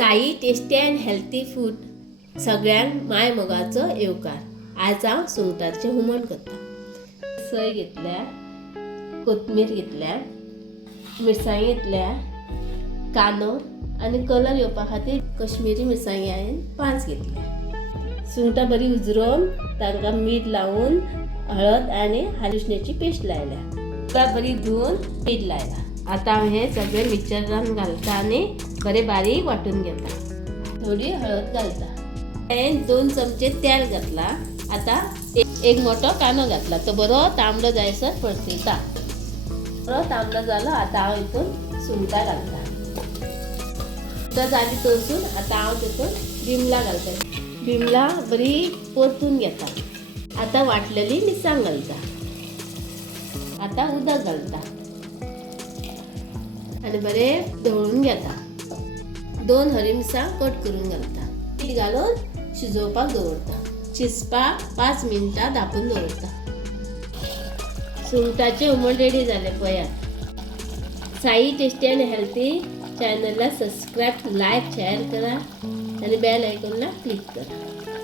Sai tasty and healthy food सगळ्यांक माय मोगाचो येवकार. आज हांव सुंगटाचें हुमण करता. सय घेतल्या, कोथमीर घेतल्या, मिरसांगी घेतल्या, कांदो आनी कलर येवपा खातीर कश्मीरी मिरसांगी हांवें 5 घेतल्या. सुंगटां बरी उजरोवन तांकां मीठ लावून हळद आनी हालुसण्याची पेस्ट लायल्या. सुंगटां बरी धुवन मीठ लायला. आता हांव हें सगळें मिक्सरान घालता आनी बरें बारीक वांटून घेता. थोडी हळद घालता. हांवें 2 चमचे तेल घातला. आता एक मोठो कांदो घातला. तो बरो तांबडो जायसर परतयता. बरो तांबडो जालो. आता हांव हितून सुंगटां घालता. सुंगटां जाली तळसून आता हांव तितून बिमला घालता. बिमला बरी परतून घेता. आता वाटलेली मिरसांग घालता. आता उदक घालता आनी बरें ढवळून घेता. 2 हरी मिरसांग कट करून घालता. मीठ घालून शिजोवपाक दवरता. शिजपाक 5 मिनटां धांपून दवरता. सुंगटाचें हुमण रेडी जालें पळयात. साई टेस्टी अँड हेल्थी चॅनलला सबस्क्राईब, लाईक, शेअर करा आणि बेल आयकॉनला क्लिक करा.